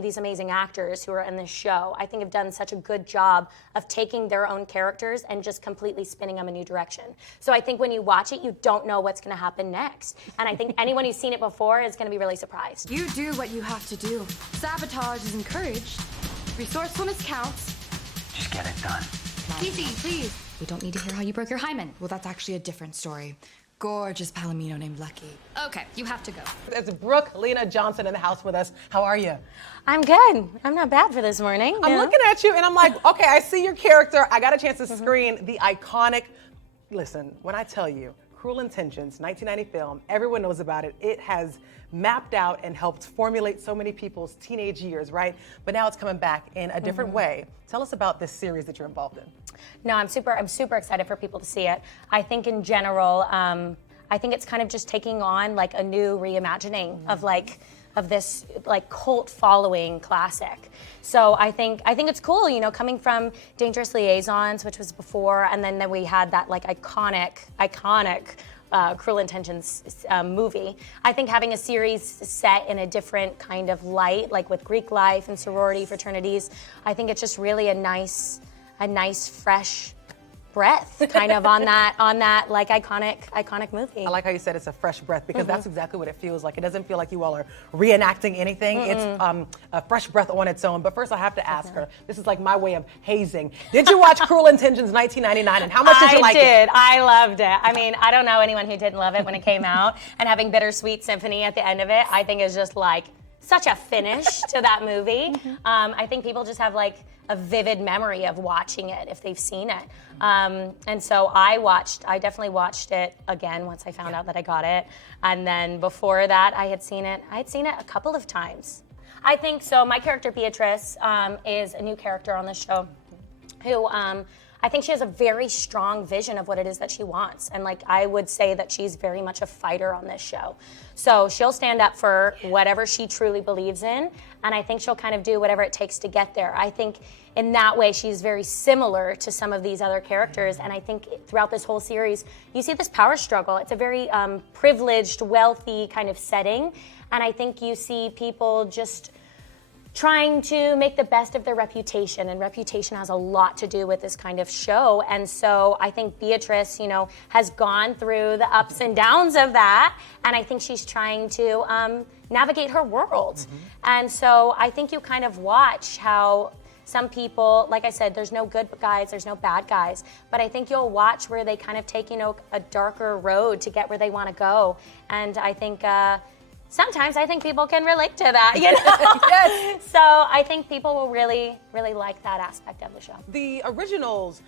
these amazing actors who are in this show, I think have done such a good job of taking their own characters and just completely spinning them a new direction. So I think when you watch it, you don't know what's going to happen next. And I think anyone who's seen it before is going to be really surprised. You do what you have to do. Sabotage is encouraged. Resourcefulness counts. Just get it done. Easy, please. We don't need to hear how you broke your hymen. Well, that's actually a different story. Gorgeous Palomino named Lucky. Okay, you have to go. There's Brooke Lena Johnson in the house with us. How are you? I'm good. I'm not bad for this morning. I'm looking at you and I'm like, okay, I see your character. I got a chance to screen the iconic, listen, when I tell you, Cruel Intentions, 1990 film, everyone knows about it. It has mapped out and helped formulate so many people's teenage years, right? But now it's coming back in a different way. Tell us about this series that you're involved in. No, I'm super excited for people to see it. I think in general, I think it's kind of just taking on like a new reimagining of this like cult following classic. So I think it's cool, you know, coming from Dangerous Liaisons, which was before, and then we had that like iconic Cruel Intentions movie. I think having a series set in a different kind of light, like with Greek life and sorority fraternities, I think it's just really a nice fresh breath kind of on that like iconic movie. I like how you said it's a fresh breath because that's exactly what it feels like. It doesn't feel like you all are reenacting anything. It's a fresh breath on its own. But first I have to ask her, this is like my way of hazing. Did you watch Cruel Intentions 1999 and how much did you like it? I did. I loved it. I mean, I don't know anyone who didn't love it when it came out, and having Bittersweet Symphony at the end of it, I think is just like such a finish to that movie. I think people just have like a vivid memory of watching it if they've seen it. And so I definitely watched it again once I found out that I got it. And then before that, I had seen it a couple of times. I think so. My character Beatrice is a new character on the show who I think she has a very strong vision of what it is that she wants. And like I would say that she's very much a fighter on this show. So she'll stand up for whatever she truly believes in, and I think she'll kind of do whatever it takes to get there. I think in that way she's very similar to some of these other characters, and I think throughout this whole series you see this power struggle. It's a very privileged, wealthy kind of setting, and I think you see people just trying to make the best of their reputation, and reputation has a lot to do with this kind of show. And so I think Beatrice, you know, has gone through the ups and downs of that, and I think she's trying to navigate her world. And so I think you kind of watch how some people, like I said, there's no good guys, there's no bad guys, but I think you'll watch where they kind of take, you know, a darker road to get where they want to go. And I think sometimes I think people can relate to that, you know? Yes. So I think people will really like that aspect of the show. The originals,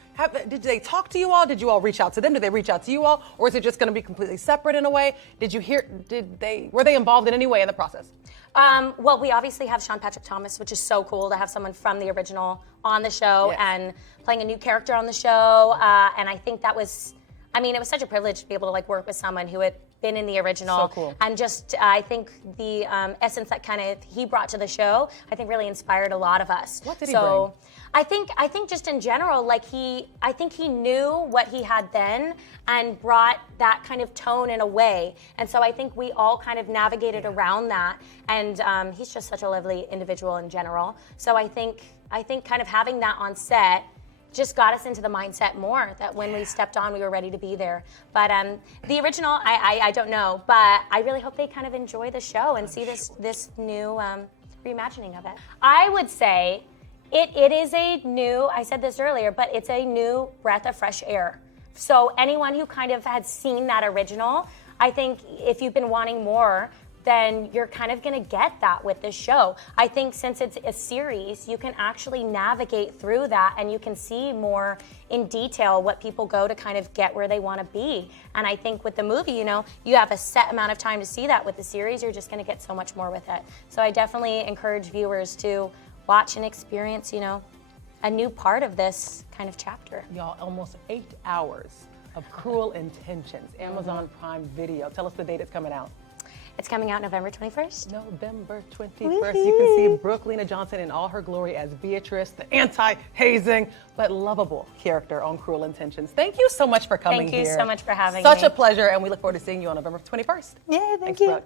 did they talk to you all? Did you all reach out to them? Did they reach out to you all? Or is it just gonna be completely separate in a way? Were they involved in any way in the process? Well, we obviously have Sean Patrick Thomas, which is so cool to have someone from the original on the show and playing a new character on the show. And I think that was, I mean, it was such a privilege to be able to like work with someone who had been in the original. So cool. And just, I think the essence that kind of he brought to the show, I think really inspired a lot of us. What did he bring? I think just in general, like I think he knew what he had then and brought that kind of tone in a way. And so I think we all kind of navigated around that. And he's just such a lovely individual in general. So I think kind of having that on set just got us into the mindset more that when we stepped on, we were ready to be there. But the original, I don't know, but I really hope they kind of enjoy the show and see this new reimagining of it. I would say it is a new, I said this earlier, but it's a new breath of fresh air. So anyone who kind of had seen that original, I think if you've been wanting more, then you're kind of gonna get that with this show. I think since it's a series, you can actually navigate through that and you can see more in detail what people go to kind of get where they wanna be. And I think with the movie, you know, you have a set amount of time to see that. With the series, you're just gonna get so much more with it. So I definitely encourage viewers to watch and experience, you know, a new part of this kind of chapter. Y'all, almost 8 hours of Cruel Intentions, Amazon Prime Video. Tell us the date it's coming out. It's coming out November 21st. November 21st. You can see Brooke Lena Johnson in all her glory as Beatrice, the anti-hazing but lovable character on Cruel Intentions. Thank you so much for coming here. Thank you so much for having me. Such a pleasure, and we look forward to seeing you on November 21st. Yeah, thank Thanks, you. Brooke.